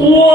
Yeah.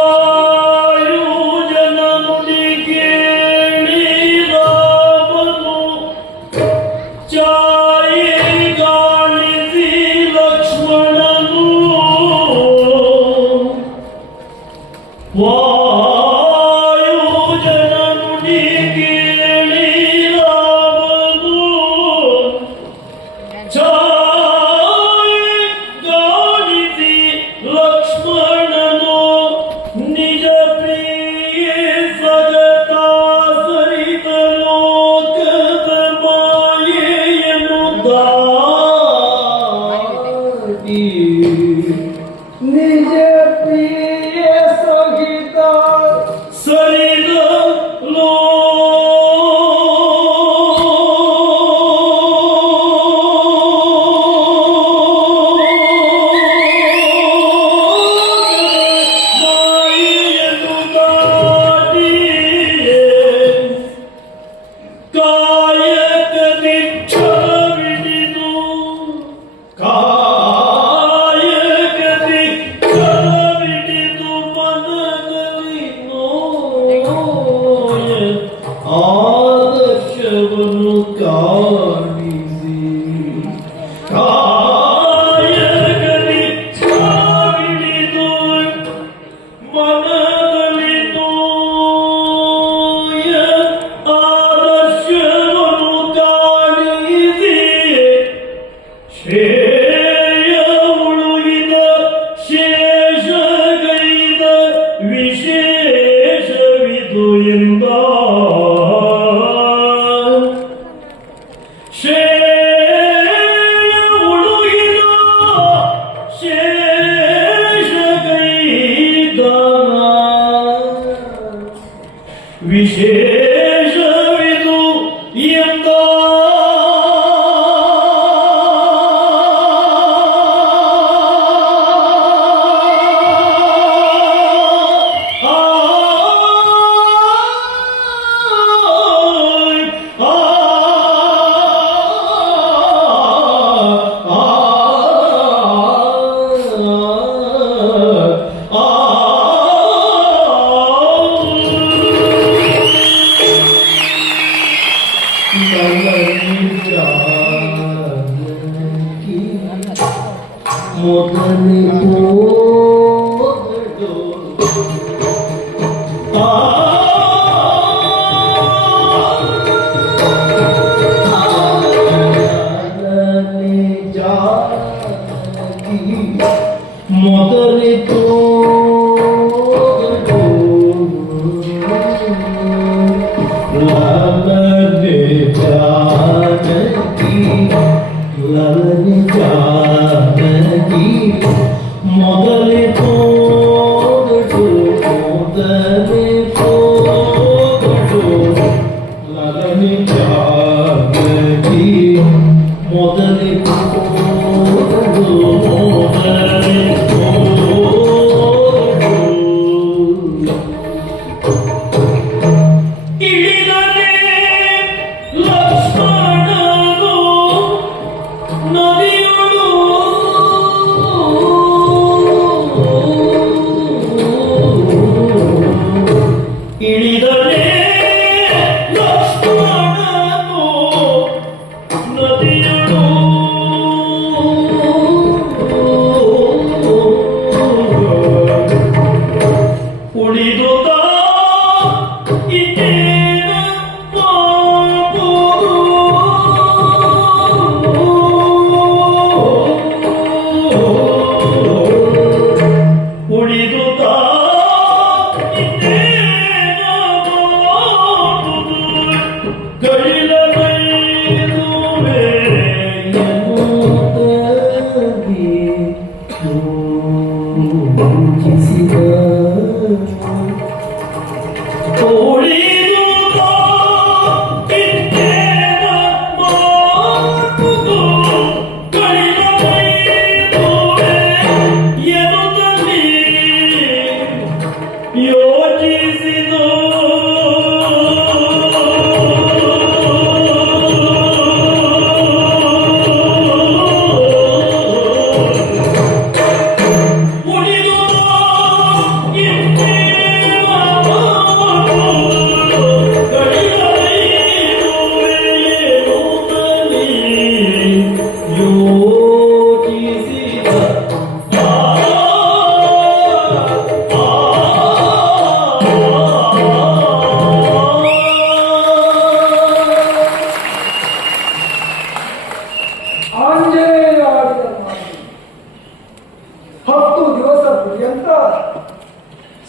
ದಿವಸ ಪರ್ಯಂತ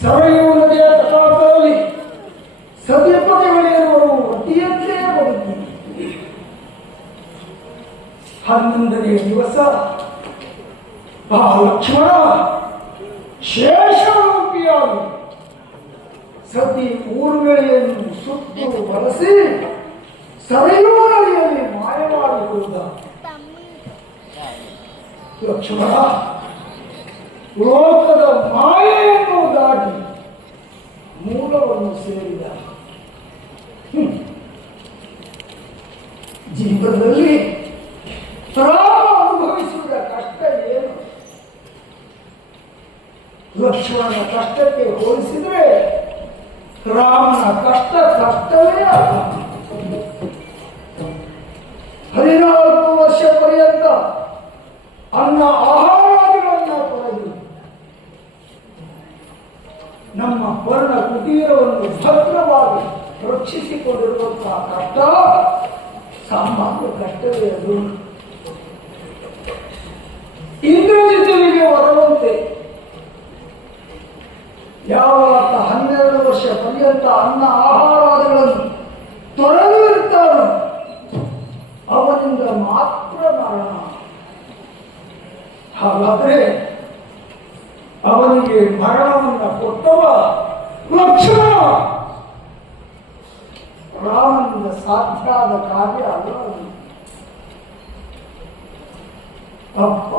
ಸರಯೂ ನದಿಯ ತಟಾಕದಲ್ಲಿ ಸತಿಪತಿಗಳಿರುವರು ಅತಿಯಂತೆ ಬದುಕಿ 11ನೇ ದಿವಸ ಆ ಲಕ್ಷ್ಮಣ ಶೇಷರೂಪಿಯಾಗಿ ಸತಿ ಊರ್ಮಿಳೆಯನ್ನು ಸುತ್ತು ಬಳಸಿ ಸರಯೂ ನದಿಯಲ್ಲಿ ಮಾಯವಾಗಿರುವುದ ಲಕ್ಷ್ಮಣ ಲೋಕದ ಮಾಯೆಯನ್ನು ದಾಟಿ ಮೂಲವನ್ನು ಸೇರಿದ. ಜೀವನದಲ್ಲಿ ರಾಮ ಅನುಭವಿಸುವ ಕಷ್ಟ ಏನು? ಲಕ್ಷ್ಮಣನ ಕಷ್ಟಕ್ಕೆ ಹೋಲಿಸಿದ್ರೆ ರಾಮನ ಕಷ್ಟ ಕಷ್ಟವೇ ಅಲ್ಲ. 14 ವರ್ಷ ಪರ್ಯಂತ ಅನ್ನ ಆಹಾರಾದಿಗಳನ್ನು ತೊರೆದು ನಮ್ಮ ಪರ್ಣ ಕುಟೀರವನ್ನು ಭದ್ರವಾಗಿ ರಕ್ಷಿಸಿಕೊಂಡಿರುವಂತಹ ಕಷ್ಟ ಸಾಮಾನ್ಯ ಕಷ್ಟವೇ ಅದು. ಇಂದ್ರಜಿತನಿಗೆ ಬರುವಂತೆ ಯಾವ 12 ವರ್ಷ ಪರ್ಯಂತ ಅನ್ನ ಆಹಾರಾದಿಗಳನ್ನು ತೊರೆದು ಇರ್ತಾನೋ ಅವನಿಂದ ಮಾತ್ರ ಮರಣ. ಹಾಗಾದ್ರೆ ಅವನಿಗೆ ಮರಣವನ್ನು ಕೊಟ್ಟವ ಲಕ್ಷ್ಮಣ. ರಾಮನಿಂದ ಸಾಧ್ಯ ಆದ ಕಾರ್ಯ ಅಲ್ಲ. ಅಪ್ಪ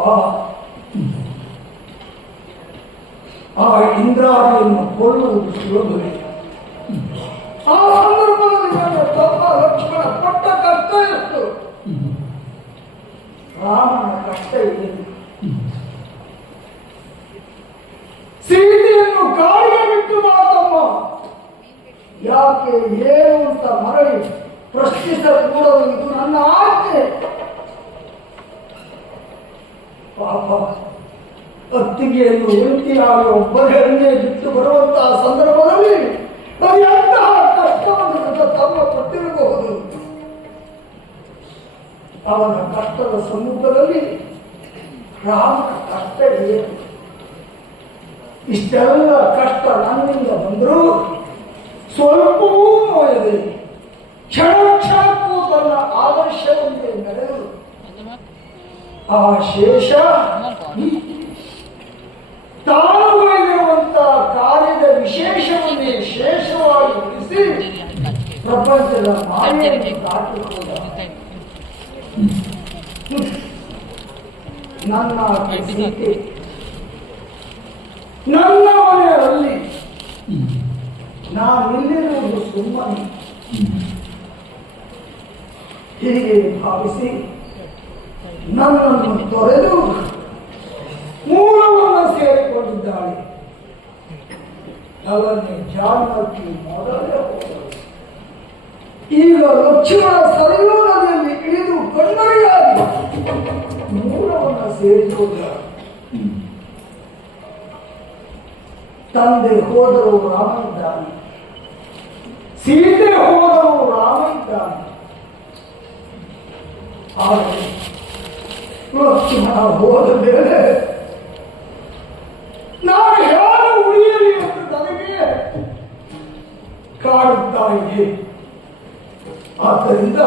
ಆ ಇಂದ್ರಾಣಿಯನ್ನು ಕೊಲ್ಲುವುದು ಸುಲಭವೇ. ಆ ಸಂದರ್ಭದಲ್ಲಿ ನನ್ನ ತಮ್ಮ ಲಕ್ಷ್ಮಣ ಪಟ್ಟ ಕಷ್ಟ ಎಷ್ಟು, ರಾಮನ ಕಷ್ಟ ಏನು? ಸೀತೆಯನ್ನು ಕಾಡಿಗೆ ಬಿಟ್ಟು ಮಾತಮ್ಮ ಯಾಕೆ ಏನು ಅಂತ ಮರಳಿ ಪ್ರಶ್ನಿಸಕೂಡದು. ಇದು ನನ್ನ ಆಜ್ಞೆ. ಪಾಪ ಅತ್ತಿಗೆಯನ್ನು ಎಂಟಿಯಾಗಿ ಒಬ್ಬರನ್ನೇ ಬಿಟ್ಟು ಬರುವಂತಹ ಸಂದರ್ಭದಲ್ಲಿ ಅದು ಎಂತಹ ಕಷ್ಟವನ್ನು ನನ್ನ ತಮ್ಮ ಪಟ್ಟಿರಬಹುದು. ಅವನ ಕಷ್ಟದ ಸಮ್ಮುಖದಲ್ಲಿ ರಾಮನ ಕಷ್ಟ ಏನು? ಇಷ್ಟೆಲ್ಲ ಕಷ್ಟ ನನ್ನಿಂದ ಬಂದರೂ ಸ್ವಲ್ಪವೂ ನೋಯದೆ ಕ್ಷಣ ಕ್ಷಣಕ್ಕೂ ತನ್ನ ಆದರ್ಶವಂತೆ ನಡೆದು ಆ ಶೇಷ ತಾನು ಬರೆದಿರುವಂತಹ ಕಾರ್ಯದ ವಿಶೇಷವನ್ನೇ ಶೇಷವಾಗಿ ಉಳಿಸಿ ಪ್ರಪಂಚದ ಮಾಯೆಯನ್ನು ದಾಟಿಕೊಂಡ. ನನ್ನ ಸೀತೆ ನನ್ನ ಮನೆಯಲ್ಲಿ ನಾನಿಲ್ಲಿರುವುದು ಸುಮ್ಮನೆ ಹೀಗೆ ಭಾವಿಸಿ ನನ್ನನ್ನು ತೊರೆದು ಮೂಲವನ್ನು ಸೇರಿಕೊಂಡಿದ್ದಾಳೆ. ಅವನ್ನೇ ಜಾನಕಿ ಮೊದಲೇ ಹೋದಳು. ಈಗ ಲಕ್ಷ್ಮಣ ಸರಯೂ ನದಿಯಲ್ಲಿ ಇಳಿದು ಕಣ್ಮರೆಯಾಗಿ ಮೂಲವನ್ನು ಸೇರಿಕೊಂಡಿದ್ದಾಳೆ. ತಂದೆ ಹೋದರೂ ರಾಮ ಇದ್ದಾನೆ, ಸೀತೆ ಹೋದರೂ ರಾಮ ಇದ್ದಾನೆ. ಆದರೆ ಲಕ್ಷ್ಮಣ ಹೋದ ಮೇಲೆ ನಾನು ಯಾರು ಉಳಿಯಲಿ ಎಂದು ನನಗೆ ಕಾಡುತ್ತಾ ಇದೆ. ಆದ್ದರಿಂದ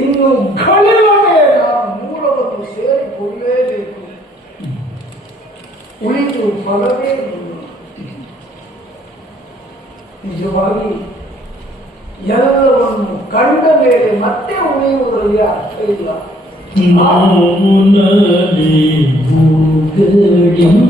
ಇನ್ನು ಗಳಿಲನೆ ನಾನು ಮೂಲವನ್ನು ಸೇರಿಕೊಳ್ಳಲೇಬೇಕು. ಉಳಿದು ಫಲವೇ ನಿಜವಾಗಿ ಎಲ್ಲವನ್ನು ಕಂಡ ಮೇಲೆ ಮತ್ತೆ ಉಳಿಯುವುದರಲ್ಲಿ ಅರ್ಥ ಇಲ್ಲ.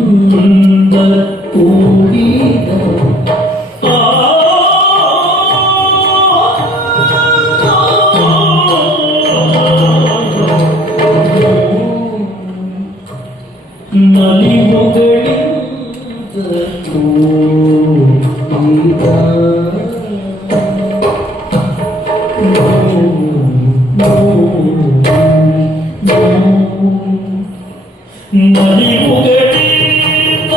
ಮಲಿವುಗಳಿಂದ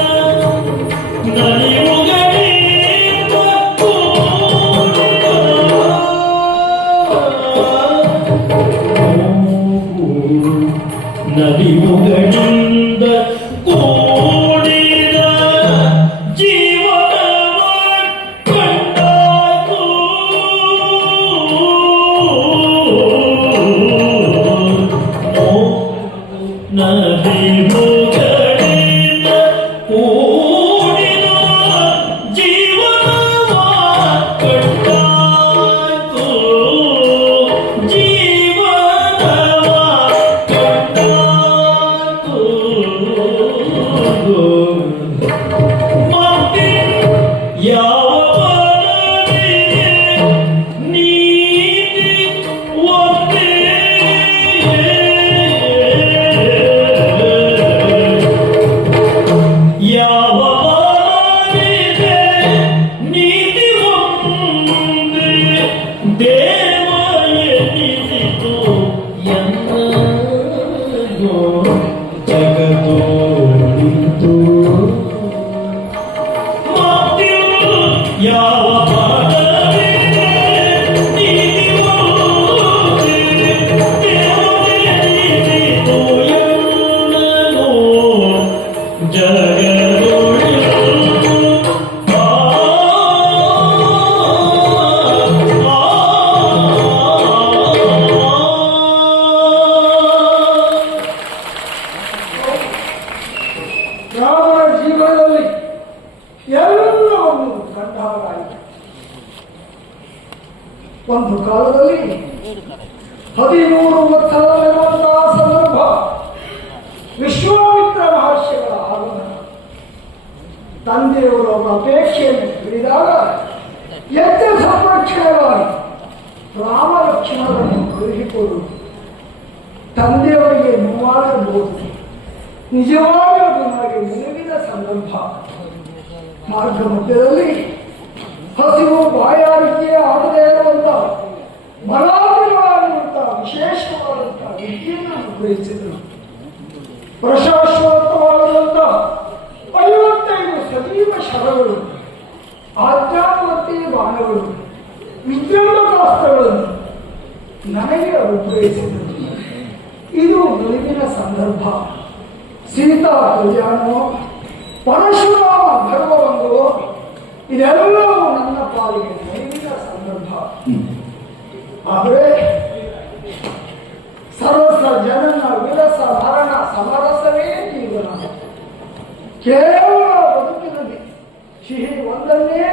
ರಾಮನ ಜೀವನದಲ್ಲಿ ಎಲ್ಲವನ್ನು ಕಂಡ ಹಾಗಾಯಿತು. ಒಂದು ಕಾಲದಲ್ಲಿ 13 ವರ್ಷದಲ್ಲಿರುವಂತಹ ಸಂದರ್ಭ, ವಿಶ್ವಾಮಿತ್ರ ಮಹರ್ಷಿಗಳ ಆಗಮನ. ತಂದೆಯವರು ಅವರ ಅಪೇಕ್ಷೆಯನ್ನು ತಿಳಿದಾಗ ಎತ್ತ ಸಂರಕ್ಷಣೆಗಾಗಿ ರಾಮಲಕ್ಷ್ಮಣರನ್ನು ಕಳುಹಿಕೊಡುವುದು. ತಂದೆಯವರಿಗೆ ನೋವಾಗಿರಬಹುದು, ನಿಜವಾಗಿ ಅದು ನನಗೆ ಮುಳುಗಿದ ಸಂದರ್ಭ. ಮಾರ್ಗ ಮಧ್ಯದಲ್ಲಿ ಹಸಿವು ಬಾಯಾರಿಕೆ ಆಗದೇ ಇರುವಂತ ಮಲಾದಿಗಳಾಗಿರುವಂತಹ ವಿಶೇಷವಾದಂತಹ ವಿದ್ಯೆಯನ್ನು ಅನುಗ್ರಹಿಸಿದರು. ಪ್ರಶಾಶ್ವತವಾದಂತ 55 ಸಜೀವ ಶರಗಳು, ಆಧ್ಯಾತ್ಮವರ್ತಿ ಬಾಣಗಳು, ವಿದ್ಯುಲ್ಕಾಸ್ತ್ರಗಳನ್ನು ನನಗೆ ಅನುಗ್ರಹಿಸಿದರು. ಇದು ಮುಳುಗಿನ ಸಂದರ್ಭ. ಸೀತಾ ಕಲ್ಯಾಣವೋ, ಪರಶುರಾಮ ಗರ್ವವೊಂದು, ಇದೆಲ್ಲವೂ ನನ್ನ ಪಾಲಿಗೆ ನೈವಿನ ಸಂದರ್ಭ. ಆದರೆ ಸರಸ ಜನನ ವಿರಸ ಮರಣ ಸಮರಸವೇ ಜೀವನ. ಕೇವಲ ಬದುಕಿನಲ್ಲಿ ಸಿಹಿ ಒಂದನ್ನೇ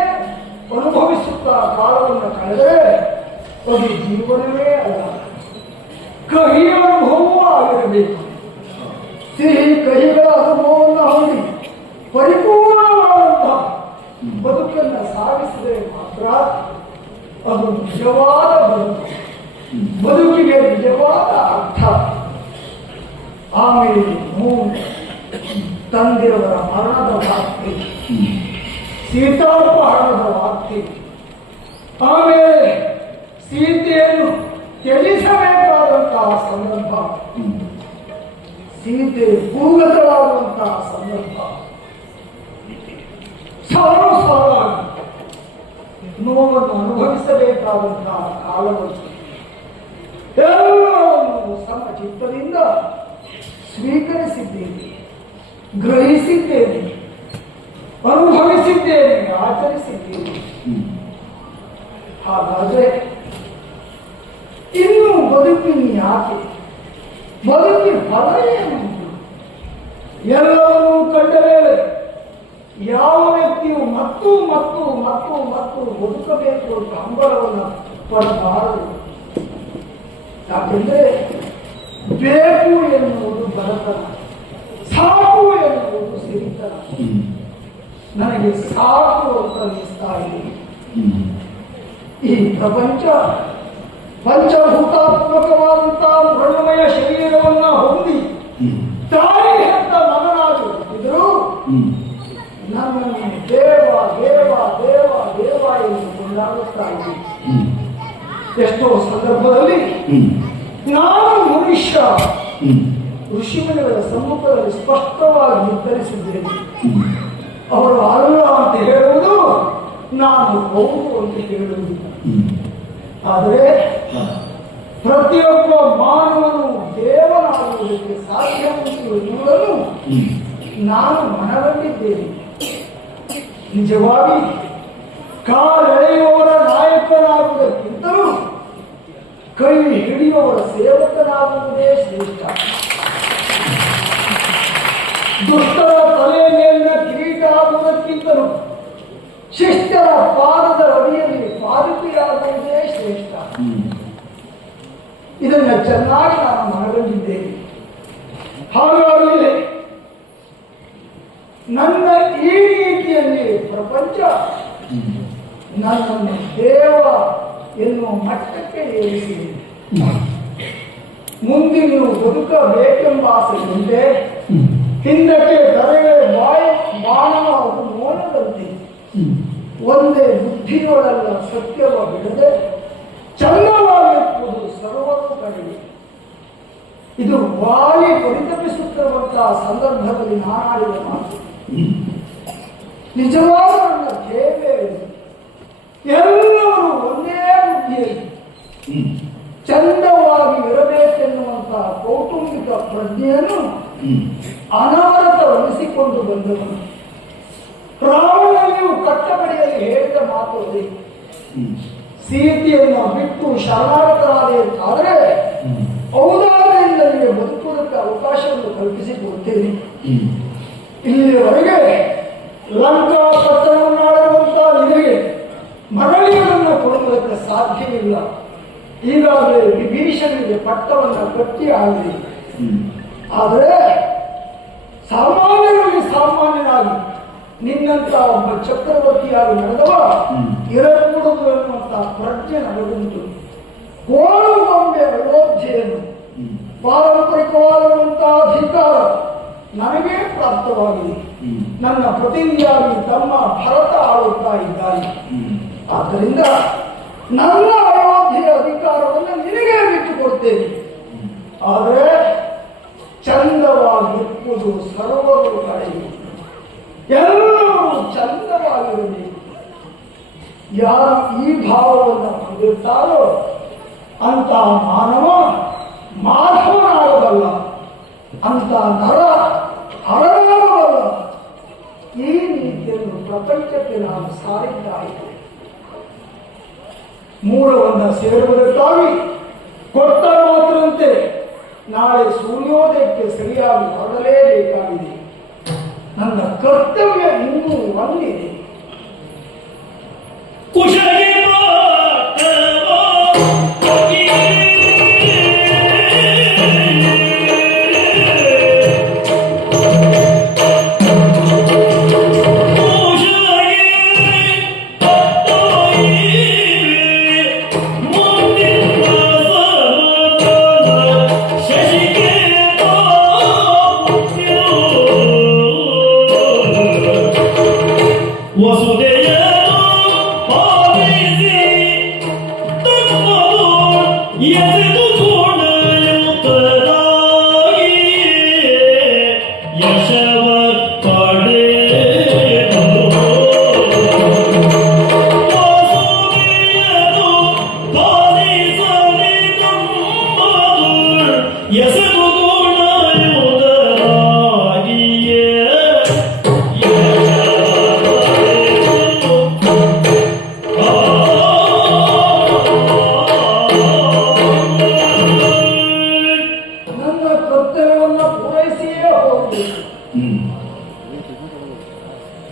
ಅನುಭವಿಸುತ್ತಾ ಕಾಲವನ್ನು ಕಳೆದರೆ ಅದು ಜೀವನವೇ ಅಲ್ಲ, ಕಹಿ ಅನುಭವವೂ ಆಗಿರಬೇಕು. ಸಿಹಿ ಕಹಿಗಳ ಅನುಭವವನ್ನು ಹೊಂದಿ ಪರಿಪೂರ್ಣವಾದಂತಹ ಬದುಕನ್ನು ಸಾಗಿಸಿದರೆ ಮಾತ್ರ ಅದು ನಿಜವಾದ ಬದುಕು, ಬದುಕಿಗೆ ನಿಜವಾದ ಅರ್ಥ. ಆಮೇಲೆ ನೋವು, ತಂದೆಯವರ ಮರಣದ ವಾರ್ತೆ, ಸೀತಾಪಹರಣದ ವಾರ್ತೆ, ಆಮೇಲೆ ಸೀತೆಯನ್ನು ತ್ಯಜಿಸಬೇಕಾದಂತಹ ಸಂದರ್ಭ, ಸೀತೆ ಭೂಗತವಾಗುವಂತಹ ಸಂದರ್ಭ, ಸಾಲು ಸಾಲಾಗಿ ನೋವನ್ನು ಅನುಭವಿಸಬೇಕಾದಂತಹ ಕಾಲಗಳು ಎಲ್ಲವನ್ನು ಸಮಚಿತ್ತದಿಂದ ಸ್ವೀಕರಿಸಿದ್ದೇನೆ, ಗ್ರಹಿಸಿದ್ದೇನೆ, ಅನುಭವಿಸಿದ್ದೇನೆ, ಆಚರಿಸಿದ್ದೇನೆ. ಹಾಗಾದ್ರೆ ಇನ್ನು ಬದುಕಿನ ಯಾಕೆ, ಬದುಕಿನ ಫಲ ಏನು? ಎಲ್ಲವನ್ನೂ ಕಂಡ ಮೇಲೆ ಯಾವ ವ್ಯಕ್ತಿಯು ಮತ್ತು ಮತ್ತು ಮತ್ತು ಮತ್ತು ಬದುಕಬೇಕು ಅಂತ ಹಂಬಲವನ್ನು ಪಡಬಾರದು. ಯಾಕೆಂದರೆ ಬೇಕು ಎನ್ನುವುದು ಬಡತನ, ಸಾಕು ಎನ್ನುವುದು ಸಿರಿತನ. ನನಗೆ ಸಾಕು ಅಂತ ಅನಿಸ್ತಾ ಇದೆ. ಈ ಪ್ರಪಂಚ ಪಂಚಭೂತಾತ್ಮಕವಾದಂತಹ ಮೃಣಮಯ ಶರೀರವನ್ನ ಹೊಂದಿ ತಾಯಿ ಅಂತ ಮಗನಾಗಿರುತ್ತಿದ್ದರು ನನ್ನನ್ನು ದೇವ ದೇವ ದೇವ ದೇವ ಎಂದು ಕೊಂಡಾಡುತ್ತಾ ಇದ್ದೀನಿ. ಎಷ್ಟೋ ಸಂದರ್ಭದಲ್ಲಿ ನಾನು ಮನುಷ್ಯ ಋಷಿಮುನಿಗಳ ಸಮ್ಮುಖದಲ್ಲಿ ಸ್ಪಷ್ಟವಾಗಿ ನಿರ್ಧರಿಸಿದ್ದೇನೆ. ಅವರು ಅಲ್ಲ ಅಂತ ಹೇಳುವುದು, ನಾನು ಹೌದು ಅಂತ ಹೇಳುವುದಿಲ್ಲ. ಆದರೆ ಪ್ರತಿಯೊಬ್ಬ ಮಾನವನು ದೇವನಾಗುವುದಕ್ಕೆ ಸಾಧ್ಯ ಎನ್ನುವುದನ್ನು ನಾನು ಮನಗಂಡಿದ್ದೇನೆ. ನಿಜವಾಗಿ ಕಾಲೆಳೆಯುವವರ ನಾಯಕನಾಗುವುದಕ್ಕಿಂತಲೂ ಕೈ ಹಿಡಿಯುವವರ ಸೇವಕನಾಗುವುದೇ ಶ್ರೇಷ್ಠ. ದುಷ್ಟರ ತಲೆಯ ಮೇಲಿನ ಕಿರೀಟ ಆಗುವುದಕ್ಕಿಂತಲೂ ಶಿಷ್ಟರ ಪಾದದ ಅಡಿಯಲ್ಲಿ ಪಾದುಕೆಯಾಗುವುದೇ ಶ್ರೇಷ್ಠ. ಇದನ್ನು ಚೆನ್ನಾಗಿ ನಾನು ಮನಗಂಡಿದ್ದೇನೆ. ಹಾಗಾಗಿ ನನ್ನ ಈ ರೀತಿಯಲ್ಲಿ ಪ್ರಪಂಚ ನನ್ನನ್ನು ದೇವ ಎನ್ನುವ ಮಟ್ಟಕ್ಕೆ ಏರಿಸಿದೆ. ಮುಂದೆ ನೀವು ಬದುಕಬೇಕೆಂಬ ಆಸೆ ಮುಂದೆ ಹಿಂದಕ್ಕೆ ತಲೆಗೆ ಬಾಣ ಮೋನದಂತೆ ಒಂದೇ ಬುದ್ಧಿಯೊಳಲ್ಲ ಸತ್ಯವ ಬಿಡದೆ ಚಂದವಾಗಿರುವುದು ಸರ್ವರೂ ಕಡಿಮೆ. ಇದು ವಾಲಿ ಪರಿತಪಿಸುತ್ತಿರುವಂತಹ ಸಂದರ್ಭದಲ್ಲಿ ನಾನಾಡಿದ ಮಾತು. ನಿಜವಾದ ನನ್ನ ಧ್ಯೇಯ ಎಲ್ಲರೂ ಒಂದೇ ಬುದ್ಧಿಯಲ್ಲಿ ಚಂದವಾಗಿ ಇರಬೇಕೆನ್ನುವಂತಹ ಕೌಟುಂಬಿಕ ಪ್ರಜ್ಞೆಯನ್ನು ಅನವರತ ಉಳಿಸಿಕೊಂಡು ಬಂದವನು. ರಾವಣನಿಯು ಕಟ್ಟಕಡೆಯಲ್ಲಿ ಹೇಳಿದ ಮಾತು ಅದೇ, ಸೀತೆಯನ್ನು ಬಿಟ್ಟು ಶರಣಾಗತರಾದರೆ ಔದಾರ್ಯದಿಂದ ನಿಮಗೆ ಬದುಕುವುದಕ್ಕೆ ಅವಕಾಶವನ್ನು ಕಲ್ಪಿಸಿಕೊಡುತ್ತೇನೆ. ಇಲ್ಲಿಯವರೆಗೆ ಲಂಕಾ ಪಟ್ಟಣವನ್ನಾಡಿರುವಂತಹ ನಿನಗೆ ಮರಳಿಗಳನ್ನು ಕೊಡುವುದಕ್ಕೆ ಸಾಧ್ಯವಿಲ್ಲ. ಈಗಾಗಲೇ ವಿಭೀಷಣನಿಗೆ ಪಟ್ಟವನ್ನು ಕಟ್ಟಿ ಆಗಲಿ. ಆದರೆ ಸಾಮಾನ್ಯರಲ್ಲಿ ಸಾಮಾನ್ಯನಾಗಿ ನಿನ್ನಂತ ಒಬ್ಬ ಚಕ್ರವರ್ತಿಯಾಗಿ ನಡೆದವ ಇರಕೂಡದು ಎನ್ನುವಂತಹ ಪ್ರಜ್ಞೆ ನನಗುಂಟು. ಗೋಳುಗೊಂಬೆ ಅಯೋಧ್ಯೆಯನ್ನು ಪಾರಂಪರಿಕವಾಗಿರುವಂತಹ ಅಧಿಕಾರ ನನಗೇ ಪ್ರಾಪ್ತವಾಗಿದೆ. ನನ್ನ ಪ್ರತಿನಿಧಿಯಾಗಿ ತಮ್ಮ ಭರತ ಆಳುತ್ತಾ ಇದ್ದಾನೆ. ಆದ್ದರಿಂದ ನನ್ನ ಅಯೋಧ್ಯೆಯ ಅಧಿಕಾರವನ್ನು ನಿನಗೇ ಬಿಟ್ಟುಕೊಡ್ತೇನೆ. ಆದರೆ ಚಂದವಾಗಿರುವುದು ಸರ್ವರು ಕಡೆಗೆ, ಎಲ್ಲರೂ ಚಂದವಾಗಿರಬೇಕು. ಯಾರು ಈ ಭಾವವನ್ನು ಹೊಂದಿರ್ತಾರೋ ಅಂತ ಮಾನವ ಮಾಧವನಾಗಬಲ್ಲ, ಅಂತ ನರ ಹರನಾಗಬಲ್ಲ. ಈ ನೀತಿಯನ್ನು ಪ್ರಪಂಚಕ್ಕೆ ನಾನು ಸಾರಿದ್ದಾಯಿತು. ಮೂಲವನ್ನು ಸೇರುವುದಕ್ಕಾಗಿ ಕೊಟ್ಟ ಮಾತ್ರದಂತೆ ನಾಳೆ ಸೂರ್ಯೋದಯಕ್ಕೆ ಸರಿಯಾಗಿ ಹೊರಡಲೇಬೇಕಾಗಿದೆ. ನನ್ನ ಕರ್ತವ್ಯ ಇನ್ನೂ ಒಂದಿದೆ.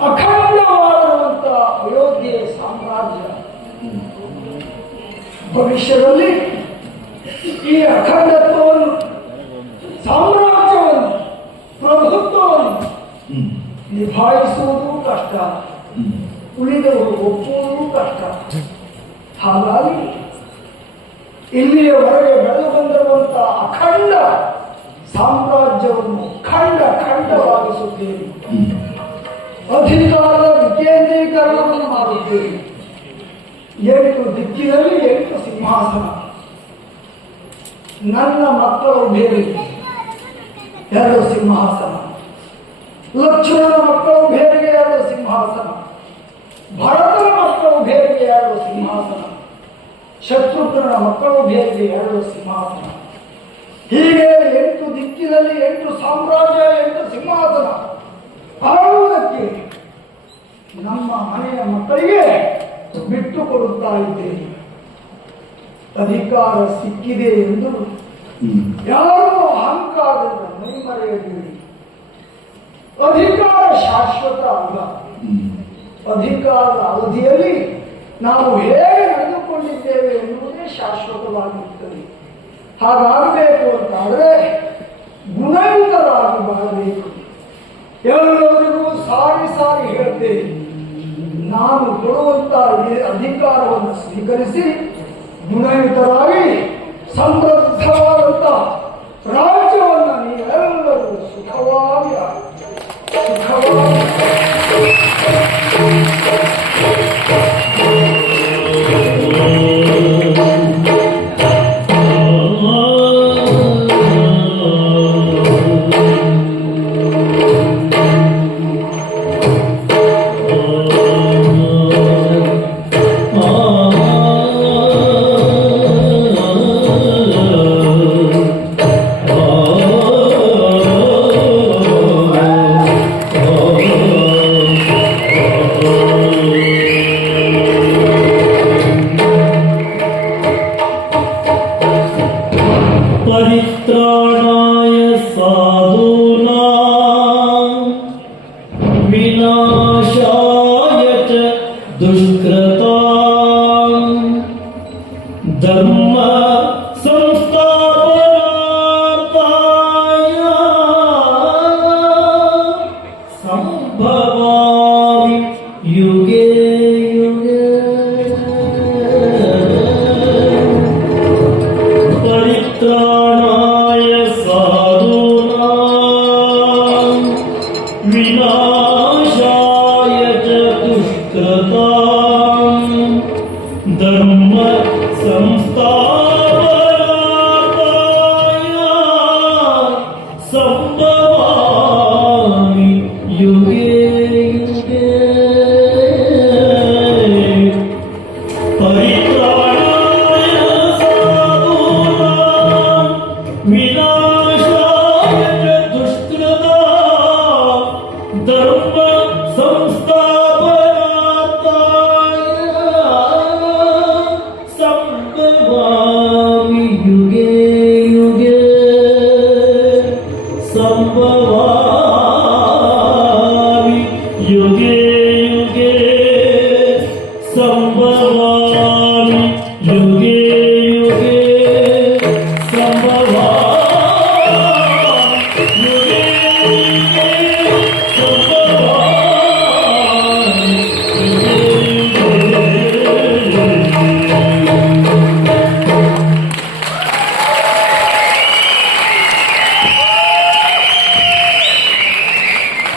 ಅಖಂಡವಾಗಿರುವಂತಹ ಅಯೋಧ್ಯೆ ಸಾಮ್ರಾಜ್ಯ ಭವಿಷ್ಯದಲ್ಲಿ ಈ ಅಖಂಡತ್ವವನ್ನು, ಸಾಮ್ರಾಜ್ಯವನ್ನು, ಪ್ರಭುತ್ವವನ್ನು ನಿಭಾಯಿಸುವುದು ಕಷ್ಟ, ಉಳಿದವರು ಒಪ್ಪುವುದು ಕಷ್ಟ. ಹಾಗಾಗಿ ಇಲ್ಲಿಯವರೆಗೆ ಬೆಳೆದು ಬಂದಿರುವಂತಹ ಅಖಂಡ ಸಾಮ್ರಾಜ್ಯವನ್ನು ಖಂಡವಾಗಿಸುತ್ತೇವೆ. ಅಧಿಕಾರದ ವಿಕೇಂದ್ರೀಕರಣವನ್ನು ಮಾಡುತ್ತೇವೆ. 8 ದಿಕ್ಕಿನಲ್ಲಿ 8 ಸಿಂಹಾಸನ. ನನ್ನ ಮಕ್ಕಳು ಬೇರೆ 2 ಸಿಂಹಾಸನ, ಲಕ್ಷ್ಮಣನ ಮಕ್ಕಳು ಬೇರೆಗೆ 2 ಸಿಂಹಾಸನ, ಭರತನ ಮಕ್ಕಳು ಬೇರೆಗೆ 2 ಸಿಂಹಾಸನ, ಶತ್ರುಘ್ನನ ಮಕ್ಕಳು ಬೇರೆಗೆ 2 ಸಿಂಹಾಸನ. ಹೀಗೆ 8 ದಿಕ್ಕಿನಲ್ಲಿ 8 ಸಾಮ್ರಾಜ್ಯ, 8 ಸಿಂಹಾಸನ ಆಳುವುದಕ್ಕೆ ನಮ್ಮ ಮನೆಯ ಮಕ್ಕಳಿಗೆ ಬಿಟ್ಟು ಕೊಡುತ್ತಾ ಇದ್ದೇನೆ. ಅಧಿಕಾರ ಸಿಕ್ಕಿದೆ ಎಂದು ಯಾರೂ ಅಹಂಕಾರದಿಂದ ಮೈಮರೆಯದಿರಿ. ಅಧಿಕಾರ ಶಾಶ್ವತ ಅಲ್ಲ. ಅಧಿಕಾರದ ಅವಧಿಯಲ್ಲಿ ನಾವು ಹೇಗೆ ನಡೆದುಕೊಂಡಿದ್ದೇವೆ ಎನ್ನುವುದೇ ಶಾಶ್ವತವಾಗಿರುತ್ತದೆ. ಹಾಗಾಗಬೇಕು ಅಂತಾದರೆ ಗುಣಯುತರಾಗಿ ಬಾಳಬೇಕು. ಎಲ್ಲರಿಗೂ ಸಾರಿ ಹೇಳ್ತೇನೆ, ನಾನು ಕೊಡುವಂತಹ ಅಧಿಕಾರವನ್ನು ಸ್ವೀಕರಿಸಿ ಗುಣಯುತರಾಗಿ ಸಮೃದ್ಧವಾದಂತಹ ರಾಜ್ಯವನ್ನು ನೀವೆಲ್ಲರೂ ಸುಖವಾಗಿ विनाशाय च दुष्कृताम् धर्म संस्थापनार्थाय संभवामि युगे